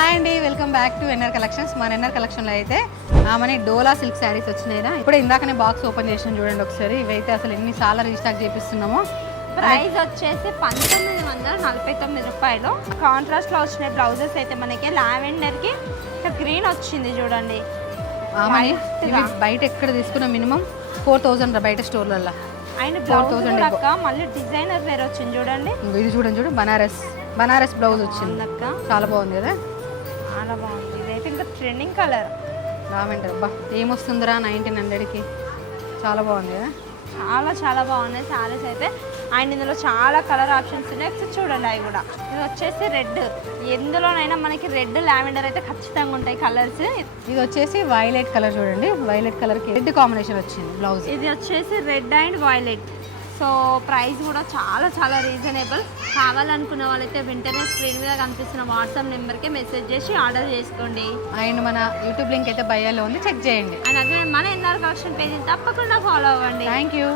Hi అండి welcome back to N R collections. మన NR కలెక్షన్లో అయితే ఆమెని డోలా సిల్క్ శారీస్ వచ్చినాయిరా ఇప్పుడు ఇందాకనే బాక్స్ ఓపెన్ చేసిన చూడండి ఒకసారి. ఇవైతే అసలు ఎన్ని సార్లు రీస్టాక్ చేపిస్తున్నామో. ప్రైస్ వచ్చేసి పంతొమ్మిది వందల నలభై తొమ్మిది రూపాయలు. కాంట్రాస్ట్లో వచ్చిన బ్లౌజెస్ అయితే మనకి లావెండర్కి గ్రీన్ వచ్చింది చూడండి. బయట ఎక్కడ తీసుకున్న మినిమం ఫోర్ థౌజండ్ బయట స్టోర్లలో అండ్ బ్లౌజ్ 4000 కూడా అక్క మళ్ళీ డిజైనర్ వేర్ వచ్చింది చూడండి. ఇది చూడండి చూడు బనారస్ బనారస్ బ్లౌజ్ వచ్చింది. అక్క. చాలా బాగుంది కదా? చాలా బాగుంది. ఇదైతే ఇంకా ట్రెండింగ్ కలర్ రామంటారు అబ్బా ఏమొస్తుందిరా నైన్టీన్ హండ్రెడ్కి చాలా బాగుంది కదా? చాలా చాలా బాగున్నాయి సారీస్ అయితే. అండ్ ఇందులో చాలా కలర్ ఆప్షన్స్ ఉన్నాయి. ఒకసారి చూడండి అవి కూడా. ఇది వచ్చేసి రెడ్ ఎందులోనైనా మనకి రెడ్ లావెండర్ అయితే ఖచ్చితంగా ఉంటాయి కలర్స్ ఇది వచ్చేసి వైలెట్ కలర్ చూడండి. వైలెట్ కలర్కి రెడ్ కాంబినేషన్ వచ్చింది బ్లౌజ్ ఇది వచ్చేసి red and violet so price కూడా చాలా చాలా రీజనబుల్. కావాలనుకున్న వాళ్ళైతే వెంటనే స్క్రీన్ మీద కనిపిస్తున్న వాట్సాప్ నెంబర్కి మెసేజ్ చేసి ఆర్డర్ చేసుకోండి. అండ్ మన యూట్యూబ్ లింక్ అయితే బయ్యాలో ఉంది చెక్ చేయండి. అండ్ అదే మన ఎన్ఆర్ కలెక్షన్ పేజీని తప్పకుండా ఫాలో అవ్వండి. Thank you.